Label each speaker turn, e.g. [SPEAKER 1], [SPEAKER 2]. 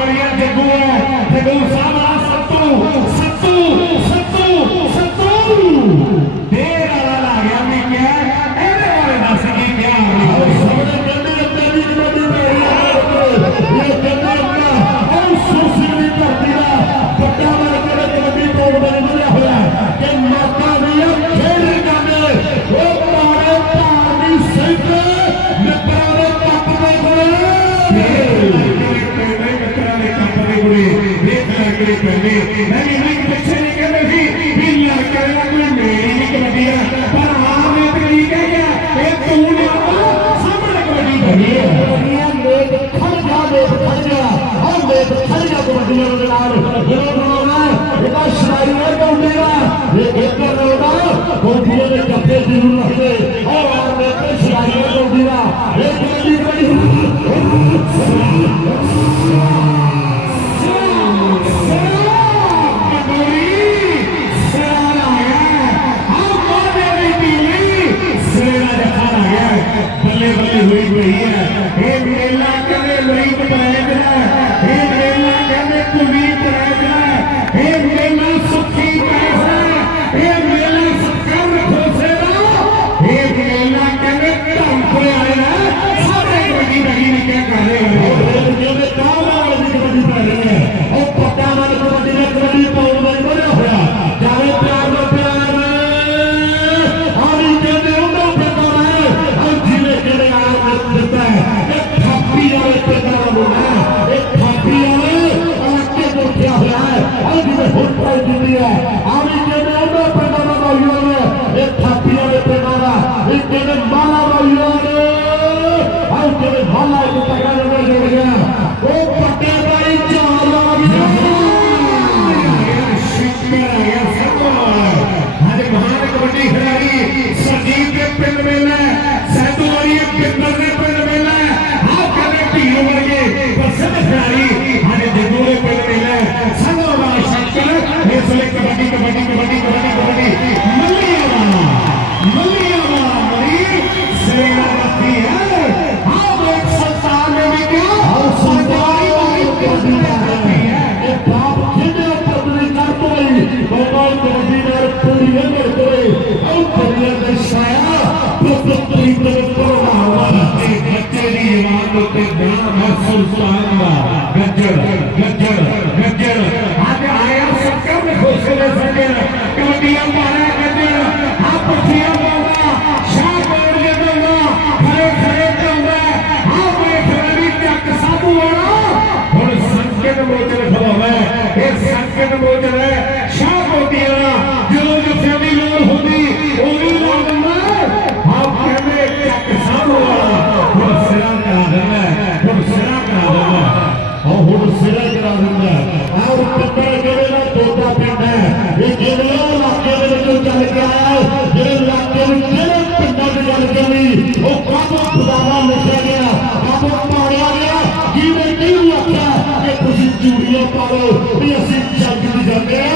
[SPEAKER 1] बढ़िया जगह है जगह साहब கிடைப்பது நன்மை பிரச்சனைகளுக்கு நீங்கள் கல்யாணம் இருக்கிறது பல ஆரோக்கிய ஒரு கப்பே திருநாள் ਇਹ ਮੇਲਾ ਕਹਿੰਦੇ ਲਈ ਪਰੈਜਣਾ ਇਹ ਮੇਲਾ ਕਹਿੰਦੇ ਕੁਲੀ ਪਰੈਜਣਾ ਇਹ ਮੇਲਾ ਸੁਖੀ ਪੈਸਾ ਇਹ ਮੇਲਾ ਸਤਕਰ ਖੋਸੇ ਦਾ ਇਹ ਮੇਲਾ ਕਹਿੰਦੇ ਧੰਪਰੇ ਆਇਆ ਸਾਰੇ ਵੱਡੀ ਰਹੀ ਨੇ ਕਿਆ ਕਰ ਰਹੇ ਹੋ ভোট পাই আমি কেন कॉर्डिनर पुड़िया में गए और पुड़िया का साया पुत्री तरफ़ पड़ा हुआ है तेरी ईमान पे ध्यान है सुल्तान का गजर गजर गजर आज आया सबका में खुश हो सके कबड्डिया मारा गजर आप पथिया मारा शाह बोल के दूँगा खड़े खड़े दूँगा हाँ मैं खड़ी चक साबू वाला और संकट मोचन खड़ा है। ये संकट मोचन है। ਗੱਲ ਕਰਾਇਆ ਜਿਹੜੇ ਇਲਾਕੇ ਵਿੱਚ ਜਿਹੜੇ ਪਿੰਡਾਂ ਦੀ ਗੱਲ ਕਰੀ ਉਹ ਕਾਬੂ ਖੁਦਾਵਾ ਲਿਖਿਆ ਗਿਆ। ਕਾਬੂ ਪਾੜਿਆ ਗਿਆ। ਜਿਹਨੇ ਨਹੀਂ ਆਖਿਆ ਕਿ ਤੁਸੀਂ ਚੂੜੀਆਂ ਪਾਓ